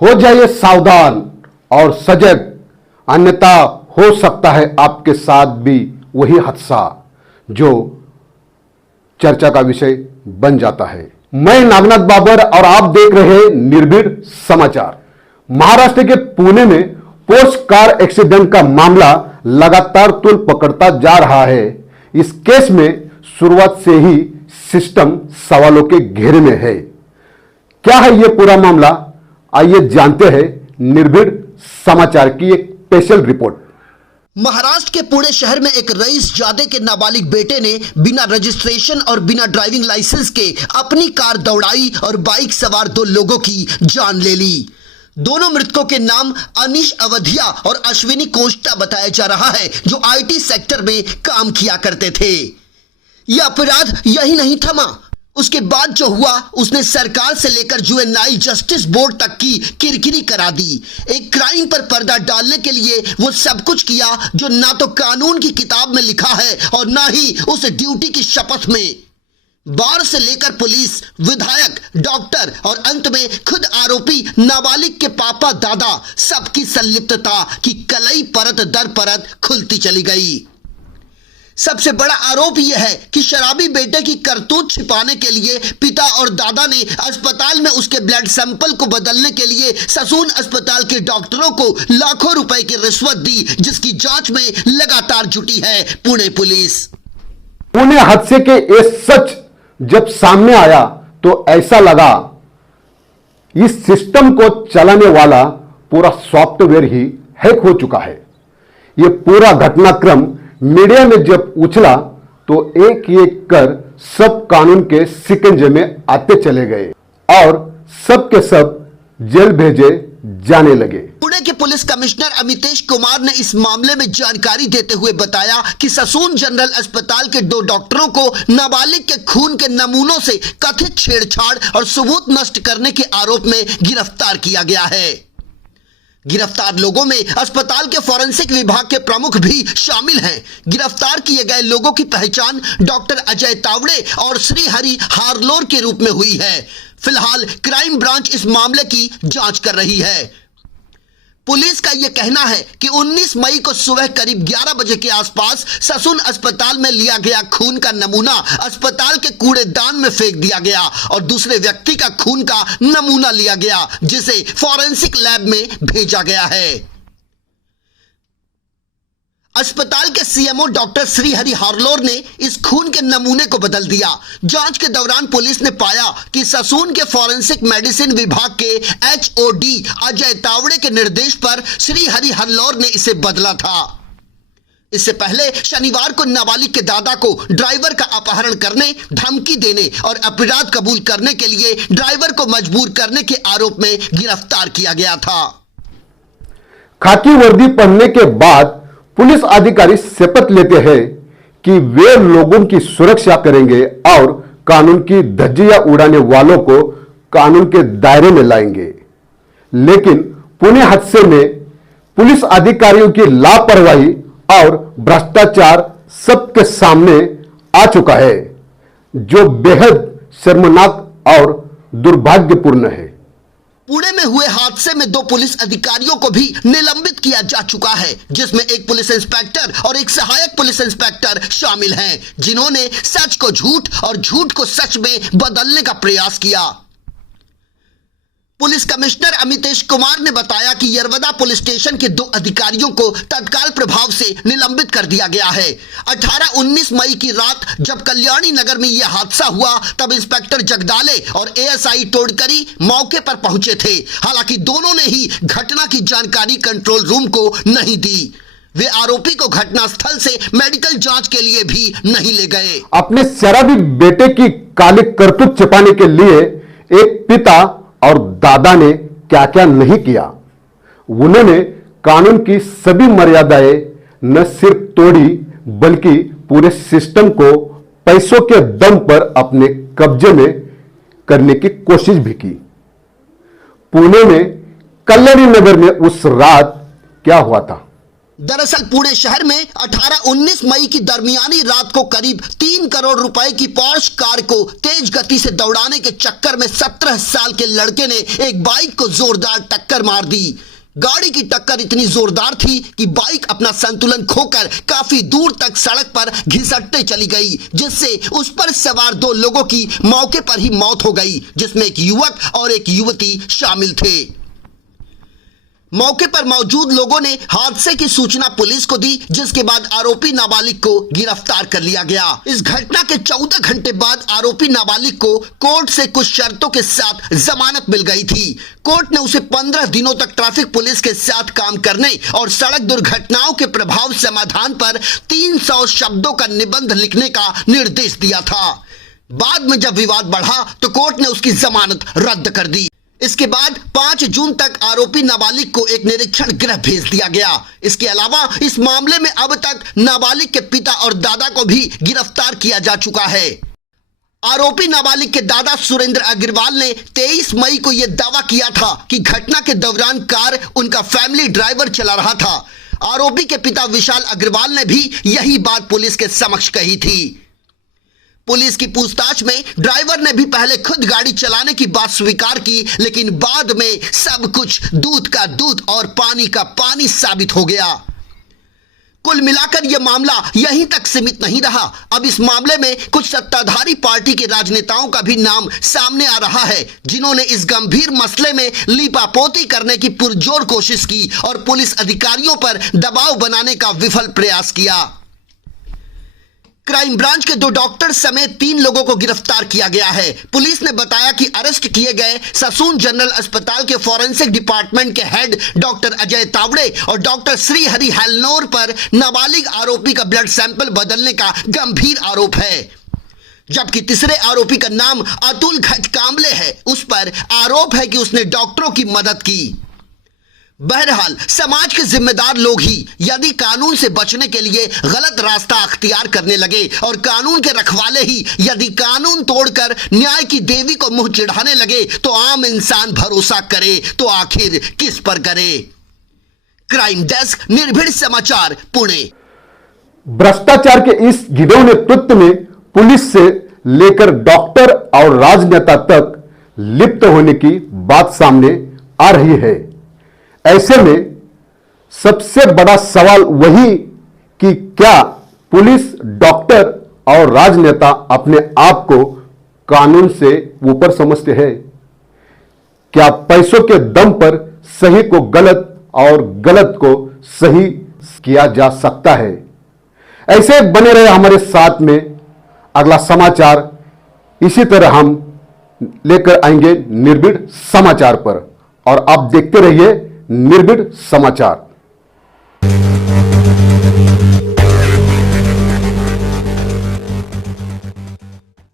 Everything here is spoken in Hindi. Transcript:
हो जाइए सावधान और सजग, अन्यथा हो सकता है आपके साथ भी वही हादसा जो चर्चा का विषय बन जाता है। मैं नागनाथ बाबर और आप देख रहे हैं निर्भीड समाचार। महाराष्ट्र के पुणे में पोर्श कार एक्सीडेंट का मामला लगातार तूल पकड़ता जा रहा है। इस केस में शुरुआत से ही सिस्टम सवालों के घेरे में है। क्या है यह पूरा मामला, आइए जानते हैं निर्भीड समाचार की एक स्पेशल रिपोर्ट। महाराष्ट्र के पुणे शहर में एक रईस जादे के नाबालिग बेटे ने बिना रजिस्ट्रेशन और बिना ड्राइविंग लाइसेंस के अपनी कार दौड़ाई और बाइक सवार 2 लोगों की जान ले ली। दोनों मृतकों के नाम अनीश अवधिया और अश्विनी कोष्टा बताया जा रहा है, जो आईटी सेक्टर में काम किया करते थे। यह अपराध यही नहीं थमा। उसके बाद जो हुआ, उसने सरकार से लेकर जुवेनाइल जस्टिस बोर्ड तक की किरकिरी करा दी। एक क्राइम पर पर्दा डालने के लिए वो सब कुछ किया जो ना तो कानून की किताब में लिखा है और ना ही उस ड्यूटी की शपथ में। बार से लेकर पुलिस, विधायक, डॉक्टर और अंत में खुद आरोपी नाबालिग के पापा दादा, सबकी संलिप्तता की कलई परत दर परत खुलती चली गई। सबसे बड़ा आरोप यह है कि शराबी बेटे की करतूत छिपाने के लिए पिता और दादा ने अस्पताल में उसके ब्लड सैंपल को बदलने के लिए ससून अस्पताल के डॉक्टरों को लाखों रुपए की रिश्वत दी, जिसकी जांच में लगातार जुटी है पुणे पुलिस। पुणे हादसे के ये सच जब सामने आया तो ऐसा लगा इस सिस्टम को चलाने वाला पूरा सॉफ्टवेयर ही हैक हो चुका है। यह पूरा घटनाक्रम मीडिया में जब उछला तो एक एक कर सब कानून के शिकंजे में आते चले गए और सब के सब जेल भेजे जाने लगे। पुणे के पुलिस कमिश्नर अमितेश कुमार ने इस मामले में जानकारी देते हुए बताया कि ससून जनरल अस्पताल के 2 डॉक्टरों को नाबालिग के खून के नमूनों से कथित छेड़छाड़ और सबूत नष्ट करने के आरोप में गिरफ्तार किया गया है। गिरफ्तार लोगों में अस्पताल के फॉरेंसिक विभाग के प्रमुख भी शामिल हैं। गिरफ्तार किए गए लोगों की पहचान डॉक्टर अजय तावड़े और श्रीहरि हार्लोर के रूप में हुई है। फिलहाल क्राइम ब्रांच इस मामले की जांच कर रही है। पुलिस का यह कहना है कि 19 मई को सुबह करीब 11 बजे के आसपास ससून अस्पताल में लिया गया खून का नमूना अस्पताल के कूड़ेदान में फेंक दिया गया और दूसरे व्यक्ति का खून का नमूना लिया गया, जिसे फॉरेंसिक लैब में भेजा गया है। अस्पताल के सीएमओ डॉक्टर श्रीहरि हार्लोर ने इस खून के नमूने को बदल दिया। जांच के दौरान पुलिस ने पाया कि ससून के फॉरेंसिक मेडिसिन विभाग के एचओडी अजय तावड़े के निर्देश पर श्रीहरि हार्लोर ने इसे बदला था। इससे पहले शनिवार को नाबालिग के दादा को ड्राइवर का अपहरण करने, धमकी देने और अपराध कबूल करने के लिए ड्राइवर को मजबूर करने के आरोप में गिरफ्तार किया गया था। खाकी वर्दी पहनने के बाद पुलिस अधिकारी शपथ लेते हैं कि वे लोगों की सुरक्षा करेंगे और कानून की धज्जियां उड़ाने वालों को कानून के दायरे में लाएंगे। लेकिन पुणे हादसे में पुलिस अधिकारियों की लापरवाही और भ्रष्टाचार सबके सामने आ चुका है, जो बेहद शर्मनाक और दुर्भाग्यपूर्ण है। पुणे में हुए हादसे में 2 पुलिस अधिकारियों को भी निलंबित किया जा चुका है, जिसमें एक पुलिस इंस्पेक्टर और एक सहायक पुलिस इंस्पेक्टर शामिल हैं, जिन्होंने सच को झूठ और झूठ को सच में बदलने का प्रयास किया। पुलिस कमिश्नर अमितेश कुमार ने बताया कि यरवदा पुलिस स्टेशन के 2 अधिकारियों को तत्काल प्रभाव से निलंबित कर दिया गया है। 18-19 मई की रात जब कल्याणी नगर में यह हादसा हुआ, तब इंस्पेक्टर जगदाले और एएसआई टोडकरी मौके पर पहुंचे थे। हालांकि दोनों ने ही घटना की जानकारी कंट्रोल रूम को नहीं दी। वे आरोपी को घटनास्थल से मेडिकल जांच के लिए भी नहीं ले गए। अपने शराबी बेटे की काली करतूत छिपाने के लिए एक पिता और दादा ने क्या क्या नहीं किया। उन्होंने कानून की सभी मर्यादाएं न सिर्फ तोड़ी, बल्कि पूरे सिस्टम को पैसों के दम पर अपने कब्जे में करने की कोशिश भी की। पुणे में कल्याणी नगर में उस रात क्या हुआ था? दरअसल पुणे शहर में 18-19 मई की दरमियानी रात को करीब 3 करोड़ रुपए की पॉर्श कार को तेज गति से दौड़ाने के चक्कर में 17 साल के लड़के ने एक बाइक को जोरदार टक्कर मार दी। गाड़ी की टक्कर इतनी जोरदार थी कि बाइक अपना संतुलन खोकर काफी दूर तक सड़क पर घिसटते चली गई, जिससे उस पर सवार 2 लोगों की मौके पर ही मौत हो गई, जिसमें एक युवक और एक युवती शामिल थे। मौके पर मौजूद लोगों ने हादसे की सूचना पुलिस को दी, जिसके बाद आरोपी नाबालिग को गिरफ्तार कर लिया गया। इस घटना के 14 घंटे बाद आरोपी नाबालिग को कोर्ट से कुछ शर्तों के साथ जमानत मिल गई थी। कोर्ट ने उसे 15 दिनों तक ट्रैफिक पुलिस के साथ काम करने और सड़क दुर्घटनाओं के प्रभाव समाधान पर 300 शब्दों का निबंध लिखने का निर्देश दिया था। बाद में जब विवाद बढ़ा तो कोर्ट ने उसकी जमानत रद्द कर दी। इसके बाद 5 जून तक आरोपी नाबालिग को एक निरीक्षण गृह भेज दिया गया। इसके अलावा इस मामले में अब तक नाबालिग के पिता और दादा को भी गिरफ्तार किया जा चुका है। आरोपी नाबालिग के दादा सुरेंद्र अग्रवाल ने 23 मई को यह दावा किया था कि घटना के दौरान कार उनका फैमिली ड्राइवर चला रहा था। आरोपी के पिता विशाल अग्रवाल ने भी यही बात पुलिस के समक्ष कही थी। पुलिस की पूछताछ में ड्राइवर ने भी पहले खुद गाड़ी चलाने की बात स्वीकार की, लेकिन बाद में सब कुछ दूध का दूध और पानी का पानी साबित हो गया। कुल मिलाकर यह मामला यहीं तक सीमित नहीं रहा। अब इस मामले में कुछ सत्ताधारी पार्टी के राजनेताओं का भी नाम सामने आ रहा है, जिन्होंने इस गंभीर मसले में लीपापोती करने की पुरजोर कोशिश की और पुलिस अधिकारियों पर दबाव बनाने का विफल प्रयास किया। क्राइम ब्रांच के 2 डॉक्टर समेत 3 लोगों को गिरफ्तार किया गया है। पुलिस ने बताया कि अरेस्ट किए गए ससून जनरल अस्पताल के फॉरेंसिक डिपार्टमेंट के हेड डॉक्टर अजय तावड़े और डॉक्टर श्रीहरि हेलनोर पर नाबालिग आरोपी का ब्लड सैंपल बदलने का गंभीर आरोप है, जबकि तीसरे आरोपी का नाम अतुल घटकांबले है। उस पर आरोप है कि उसने डॉक्टरों की मदद की। बहरहाल समाज के जिम्मेदार लोग ही यदि कानून से बचने के लिए गलत रास्ता अख्तियार करने लगे और कानून के रखवाले ही यदि कानून तोड़कर न्याय की देवी को मुंह चिढ़ाने लगे तो आम इंसान भरोसा करे तो आखिर किस पर करे। क्राइम डेस्क, निर्भीड समाचार, पुणे। भ्रष्टाचार के इस घिनौने कृत्य में पुलिस से लेकर डॉक्टर और राजनेता तक लिप्त होने की बात सामने आ रही है। ऐसे में सबसे बड़ा सवाल वही कि क्या पुलिस, डॉक्टर और राजनेता अपने आप को कानून से ऊपर समझते हैं? क्या पैसों के दम पर सही को गलत और गलत को सही किया जा सकता है? ऐसे बने रहे हमारे साथ में। अगला समाचार इसी तरह हम लेकर आएंगे निर्भीड समाचार पर, और आप देखते रहिए निर्भीड समाचार।